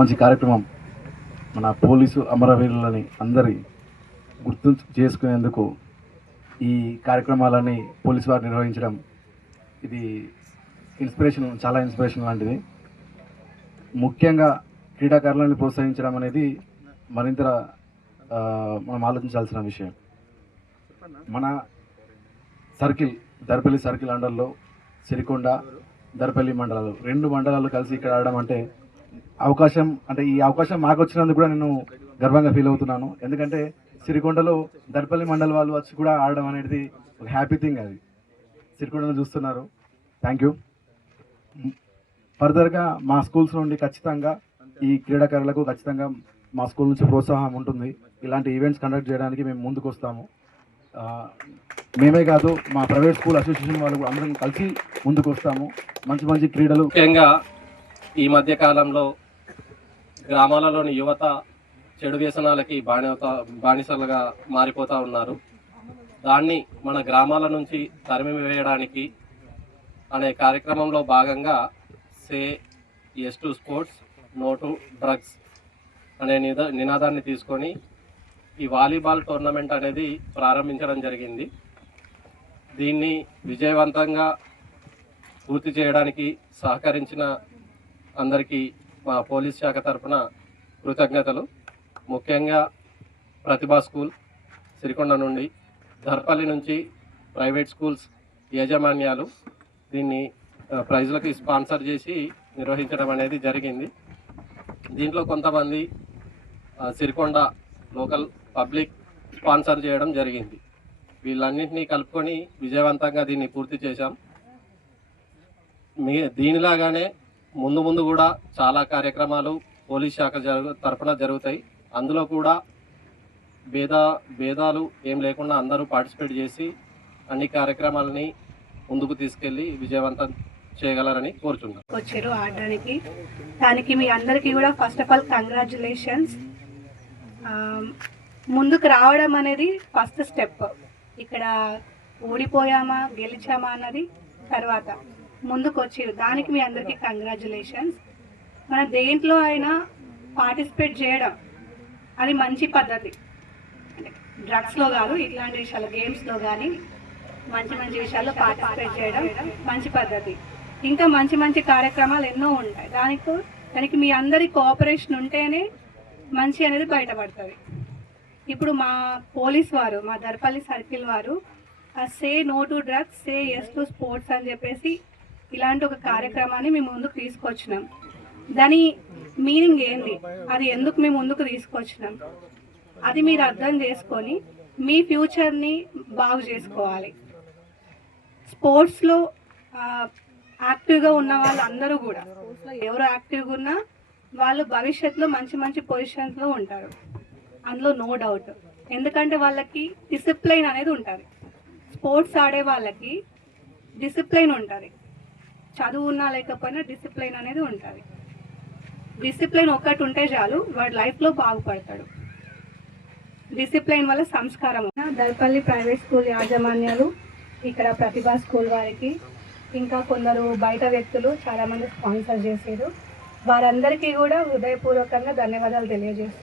మంచి కార్యక్రమం మన పోలీసు అమరవీరులని అందరి గుర్తు చేసుకునేందుకు ఈ కార్యక్రమాలని పోలీసు వారు నిర్వహించడం ఇది ఇన్స్పిరేషన్ చాలా ఇన్స్పిరేషన్ లాంటిది. ముఖ్యంగా క్రీడాకారులను ప్రోత్సహించడం అనేది మరింత మనం ఆలోచించాల్సిన విషయం. మన సర్కిల్ దర్పల్లి సర్కిల్ అండర్లో సిరికొండ దర్పల్లి మండలాలు రెండు మండలాలు కలిసి ఇక్కడ ఆడడం అంటే అవకాశం అంటే ఈ అవకాశం మాకు వచ్చినందుకు కూడా నేను గర్వంగా ఫీల్ అవుతున్నాను. ఎందుకంటే సిరికొండలో దర్పల్లి మండల్ వాళ్ళు వచ్చి కూడా ఆడడం అనేది ఒక హ్యాపీ థింగ్ అది. సిరికొండను చూస్తున్నారు. Thank you. ఫర్దర్గా మా స్కూల్స్ నుండి ఖచ్చితంగా ఈ క్రీడాకారులకు ఖచ్చితంగా మా స్కూల్ నుంచి ప్రోత్సాహం ఉంటుంది. ఇలాంటి ఈవెంట్స్ కండక్ట్ చేయడానికి మేము ముందుకు వస్తాము. మేమే కాదు మా ప్రైవేట్ స్కూల్ అసోసియేషన్ వాళ్ళు అందరం కలిసి ముందుకు వస్తాము. మంచి మంచి క్రీడలు ముఖ్యంగా ఈ మధ్య కాలంలో గ్రామాలలోని యువత చెడు వ్యసనాలకి బానిత బానిసలుగా మారిపోతూ ఉన్నారు. దాన్ని మన గ్రామాల నుంచి తరిమి వేయడానికి అనే కార్యక్రమంలో భాగంగా say yes to sports no to drugs అనే నిద నినాదాన్ని తీసుకొని ఈ వాలీబాల్ టోర్నమెంట్ అనేది ప్రారంభించడం జరిగింది. దీన్ని విజయవంతంగా పూర్తి చేయడానికి సహకరించిన అందరికీ మా పోలీస్ శాఖ తరఫున కృతజ్ఞతలు. ముఖ్యంగా ప్రతిభా స్కూల్ సిరికొండ నుండి ధర్పల్లి నుంచి ప్రైవేట్ స్కూల్స్ యాజమాన్యాలు దీన్ని ప్రైజ్లకు స్పాన్సర్ చేసి నిర్వహించడం అనేది జరిగింది. దీంట్లో కొంతమంది సిరికొండ లోకల్ పబ్లిక్ స్పాన్సర్ చేయడం జరిగింది. వీళ్ళన్నింటినీ కలుపుకొని విజయవంతంగా దీన్ని పూర్తి చేశాం. మీ దీనిలాగానే ముందు ముందు కూడా చాలా కార్యక్రమాలు పోలీస్ శాఖ జరుగు తరఫున జరుగుతాయి. అందులో కూడా భేద భేదాలు ఏం లేకుండా అందరూ పార్టిసిపేట్ చేసి అన్ని కార్యక్రమాలని ముందుకు తీసుకెళ్ళి విజయవంతం చేయగలరని కోరుచున్నాను వచ్చారు ఆడడానికి. దానికి మీ అందరికీ కూడా ఫస్ట్ ఆఫ్ ఆల్ కంగ్రాచులేషన్స్ ముందుకు రావడం అనేది ఫస్ట్ స్టెప్ ఇక్కడ ఓడిపోయామా గెలిచామా అన్నది తర్వాత. ముందుకు వచ్చారు దానికి మీ అందరికీ కంగ్రాచులేషన్స్ మన దేంట్లో అయినా పార్టిసిపేట్ చేయడం అది మంచి పద్ధతి. డ్రగ్స్లో కాదు ఇట్లాంటి విషయాలు గేమ్స్లో కానీ మంచి మంచి విషయాల్లో పార్టిసిపేట్ చేయడం మంచి పద్ధతి. ఇంకా మంచి మంచి కార్యక్రమాలు ఎన్నో ఉంటాయి. దానికి దానికి మీ అందరి కోఆపరేషన్ ఉంటేనే మంచి అనేది బయటపడుతుంది. ఇప్పుడు మా పోలీస్ వారు మా దర్పల్లి సర్కిల్ వారు say no to drugs say yes to sports అని చెప్పేసి ఇలాంటి ఒక కార్యక్రమాన్ని మేము ముందుకు తీసుకొచ్చినాం. దాని మీనింగ్ ఏంది? అది ఎందుకు మేము ముందుకు తీసుకొచ్చినాం? అది మీరు అర్థం చేసుకొని మీ ఫ్యూచర్ని బాగు చేసుకోవాలి. స్పోర్ట్స్లో యాక్టివ్గా ఉన్న వాళ్ళందరూ కూడా ఎవరు యాక్టివ్గా ఉన్నా వాళ్ళు భవిష్యత్తులో మంచి మంచి పొజిషన్స్లో ఉంటారు. అందులో నో డౌట్. ఎందుకంటే వాళ్ళకి డిసిప్లైన్ అనేది ఉంటుంది. స్పోర్ట్స్ ఆడే వాళ్ళకి డిసిప్లైన్ ఉంటుంది. చదువు ఉన్నా లేకపోయినా డిసిప్లైన్ అనేది ఉంటుంది. డిసిప్లైన్ ఒక్కటి ఉంటే చాలు వాడు లైఫ్లో బాగుపడతాడు. డిసిప్లైన్ వల్ల సంస్కారం దర్పల్లి ప్రైవేట్ స్కూల్ యాజమాన్యాలు ఇక్కడ ప్రతిభా స్కూల్ వారికి ఇంకా కొందరు బయట వ్యక్తులు చాలామంది స్పాన్సర్ చేశారు వారందరికీ కూడా హృదయపూర్వకంగా ధన్యవాదాలు తెలియజేస్తున్నాను